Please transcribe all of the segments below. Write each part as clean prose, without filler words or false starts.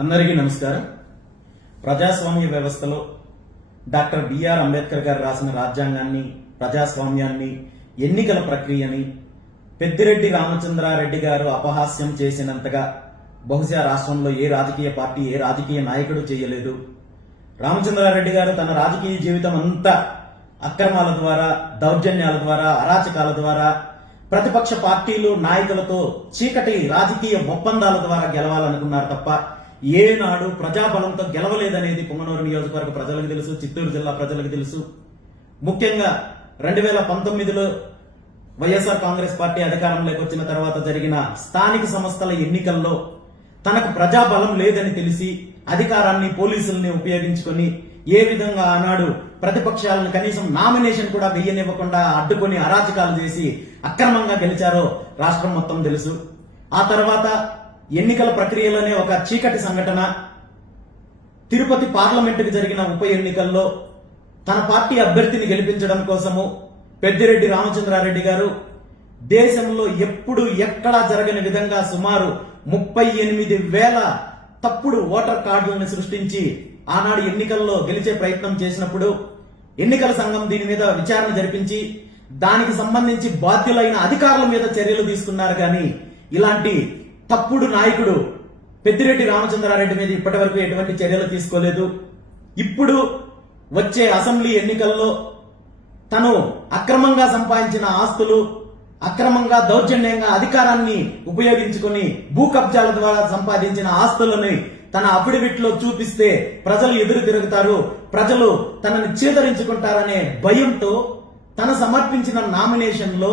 అందరికీ నమస్కారం. ప్రజాస్వామ్య వ్యవస్థలో డాక్టర్ బిఆర్ అంబేద్కర్ గారు రాసిన రాజ్యాంగాన్ని, ప్రజాస్వామ్యాన్ని, ఎన్నికల ప్రక్రియని పెద్దిరెడ్డి రామచంద్రారెడ్డి గారు అపహాస్యం చేసినంతగా బహుశా రాష్ట్రంలో ఏ రాజకీయ పార్టీ, ఏ రాజకీయ నాయకుడు చేయలేదు. రామచంద్రారెడ్డి గారు తన రాజకీయ జీవితం అంతా అక్రమాల ద్వారా, దౌర్జన్యాల ద్వారా, అరాచకాల ద్వారా, ప్రతిపక్ష పార్టీలు నాయకులతో చీకటి రాజకీయ ఒప్పందాల ద్వారా గెలవాలనుకున్నారు తప్ప ఏనాడు ప్రజాబలంతో గెలవలేదనేది పొంగనూరు నియోజకవర్గ ప్రజలకు తెలుసు, చిత్తూరు జిల్లా ప్రజలకు తెలుసు. ముఖ్యంగా 2019లో వైఎస్ఆర్ కాంగ్రెస్ పార్టీ అధికారంలోకి వచ్చిన తర్వాత జరిగిన స్థానిక సంస్థల ఎన్నికల్లో తనకు ప్రజాబలం లేదని తెలిసి అధికారాన్ని, పోలీసుల్ని ఉపయోగించుకొని ఏ విధంగా ఆనాడు ప్రతిపక్షాలను కనీసం నామినేషన్ కూడా వెయ్యనివ్వకుండా అడ్డుకొని అరాచకాలు చేసి అక్రమంగా గెలిచారో రాష్ట్రం మొత్తం తెలుసు. ఆ తర్వాత ఎన్నికల ప్రక్రియలోనే ఒక చీకటి సంఘటన, తిరుపతి పార్లమెంటుకు జరిగిన ఉప ఎన్నికల్లో తన పార్టీ అభ్యర్థిని గెలిపించడం కోసము పెద్దిరెడ్డి రామచంద్రారెడ్డి గారు దేశంలో ఎప్పుడు ఎక్కడా జరగని విధంగా సుమారు 38,000 తప్పుడు ఓటర్ కార్డులను సృష్టించి ఆనాడు ఎన్నికల్లో గెలిచే ప్రయత్నం చేసినప్పుడు ఎన్నికల సంఘం దీని మీద విచారణ జరిపించి దానికి సంబంధించి బాధ్యులైన అధికారుల మీద చర్యలు తీసుకున్నారు. కానీ ఇలాంటి తప్పుడు నాయకుడు పెద్దిరెడ్డి రామచంద్రారెడ్డి మీద ఇప్పటి వరకు ఎటువంటి చర్యలు తీసుకోలేదు. ఇప్పుడు వచ్చే అసెంబ్లీ ఎన్నికల్లో తను అక్రమంగా సంపాదించిన ఆస్తులు, అక్రమంగా దౌర్జన్యంగా అధికారాన్ని ఉపయోగించుకుని భూ కబ్జాల ద్వారా సంపాదించిన ఆస్తులని తన అఫిడవిట్ లో చూపిస్తే ప్రజలు ఎదురు తిరుగుతారు, ప్రజలు తనని చేదరించుకుంటారనే భయంతో తన సమర్పించిన నామినేషన్ లో,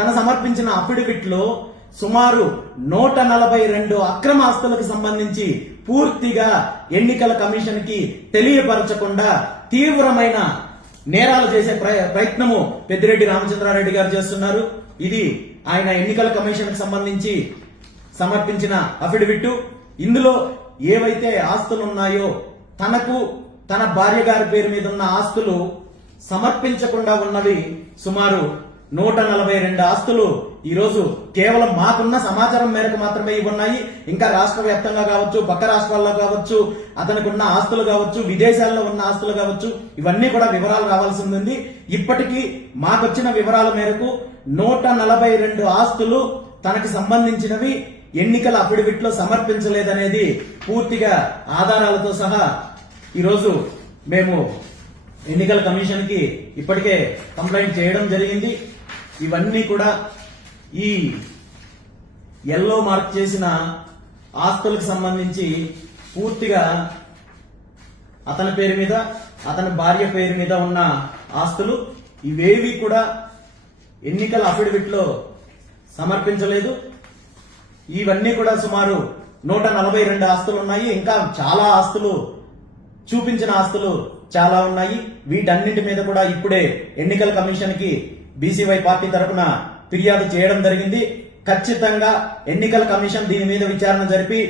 తన సమర్పించిన అఫిడవిట్ లో సుమారు 142 అక్రమ ఆస్తులకు సంబంధించి పూర్తిగా ఎన్నికల కమిషన్ కి తెలియపరచకుండా తీవ్రమైన నేరాలు చేసే ప్రయత్నము పెద్దిరెడ్డి రామచంద్రారెడ్డి గారు చేస్తున్నారు. ఇది ఆయన ఎన్నికల కమిషన్ కి సంబంధించి సమర్పించిన అఫిడవిట్. ఇందులో ఏవైతే ఆస్తులు ఉన్నాయో తనకు, తన భార్య గారి పేరు మీద ఉన్న ఆస్తులు సమర్పించకుండా ఉన్నవి సుమారు 142 ఆస్తులు ఈరోజు కేవలం మాకున్న సమాచారం మేరకు మాత్రమే ఇవి ఉన్నాయి. ఇంకా రాష్ట్ర వ్యాప్తంగా కావచ్చు, పక్క రాష్ట్రాల్లో కావచ్చు, అతనికి ఉన్న ఆస్తులు కావచ్చు, విదేశాల్లో ఉన్న ఆస్తులు కావచ్చు, ఇవన్నీ కూడా వివరాలు రావాల్సి ఉంది. ఇప్పటికీ మాకొచ్చిన వివరాల మేరకు 142 ఆస్తులు తనకు సంబంధించినవి ఎన్నికల అఫిడవిట్ లో సమర్పించలేదనేది పూర్తిగా ఆధారాలతో సహా ఈరోజు మేము ఎన్నికల కమిషన్ కి ఇప్పటికే కంప్లైంట్ చేయడం జరిగింది. ఇవన్నీ కూడా ఈ ఎల్లో మార్క్ చేసిన ఆస్తులకు సంబంధించి పూర్తిగా అతని పేరు మీద, అతని భార్య పేరు మీద ఉన్న ఆస్తులు. ఇవేవి కూడా ఎన్నికల అఫిడవిట్ లో సమర్పించలేదు. ఇవన్నీ కూడా సుమారు 142 ఆస్తులు ఉన్నాయి. ఇంకా చాలా ఆస్తులు, చూపించిన ఆస్తులు చాలా ఉన్నాయి. వీటన్నిటి మీద కూడా ఇప్పుడే ఎన్నికల కమిషన్ కి బీసీవై పార్టీ తరఫున ఫిర్యాదు చేయడం జరిగింది. ఖచ్చితంగా ఎన్నికల కమిషన్ దీని మీద విచారణ జరిపి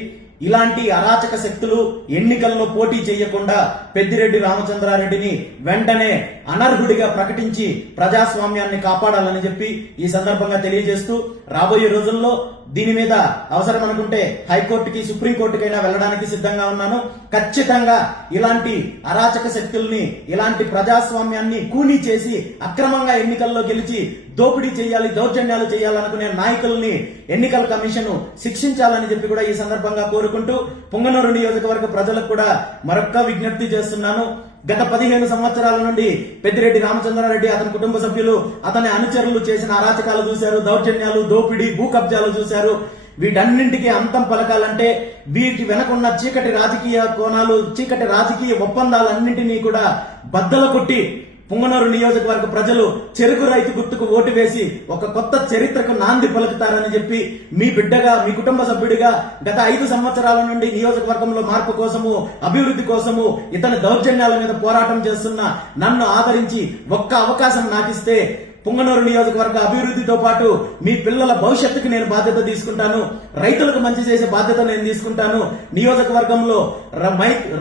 ఇలాంటి అరాచక శక్తులు ఎన్నికల్లో పోటీ చేయకుండా పెద్దిరెడ్డి రామచంద్రారెడ్డిని వెంటనే అనర్హుడిగా ప్రకటించి ప్రజాస్వామ్యాన్ని కాపాడాలని చెప్పి ఈ సందర్భంగా తెలియజేస్తూ, రాబోయే రోజుల్లో దీని మీద అవసరం అనుకుంటే హైకోర్టుకి, సుప్రీంకోర్టుకైనా వెళ్లడానికి సిద్ధంగా ఉన్నాను. ఖచ్చితంగా ఇలాంటి అరాచక శక్తుల్ని, ఇలాంటి ప్రజాస్వామ్యాన్ని కూనీ చేసి అక్రమంగా ఎన్నికల్లో గెలిచి దోపిడీ చేయాలి, దౌర్జన్యాలు చేయాలనుకునే నాయకుల్ని ఎన్నికల కమిషన్ శిక్షించాలని చెప్పి కూడా ఈ సందర్భంగా కోరుకుంటూ పొంగనూరు నియోజకవర్గ ప్రజలకు కూడా మరొక్క విజ్ఞప్తి చేస్తున్నాను. గత 15 సంవత్సరాల నుండి పెద్దిరెడ్డి రామచంద్రారెడ్డి, అతని కుటుంబ సభ్యులు, అతని అనుచరులు చేసిన అరాచకాలు చూశారు, దౌర్జన్యాలు, దోపిడీ, భూ కబ్జాలు చూశారు. వీటన్నింటికి అంతం పలకాలంటే వీటి వెనకున్న చీకటి రాజకీయ కోణాలు, చీకటి రాజకీయ ఒప్పందాలన్నింటినీ కూడా బద్దలు కొట్టి పొంగనూరు నియోజకవర్గ ప్రజలు చెరుకు రైతు గుర్తుకు ఓటు వేసి ఒక కొత్త చరిత్రకు నాంది పలుకుతారని చెప్పి మీ బిడ్డగా, మీ కుటుంబ సభ్యుడిగా గత 5 సంవత్సరాల నుండి నియోజకవర్గంలో మార్పు కోసము, అభివృద్ధి కోసము, ఇతని దౌర్జన్యాల మీద పోరాటం చేస్తున్న నన్ను ఆదరించి ఒక్క అవకాశం నాకిస్తే పొంగనూరు నియోజకవర్గ అభివృద్ధితో పాటు మీ పిల్లల భవిష్యత్తుకు నేను బాధ్యత తీసుకుంటాను. రైతులకు మంచి చేసే బాధ్యత నేను తీసుకుంటాను. నియోజకవర్గంలో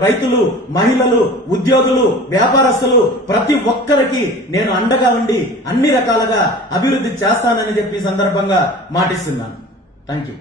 రైతులు, మహిళలు, ఉద్యోగులు, వ్యాపారస్తులు ప్రతి ఒక్కరికి నేను అండగా ఉండి అన్ని రకాలుగా అభివృద్ధి చేస్తానని చెప్పి సందర్భంగా మాటిస్తున్నాను. Thank you.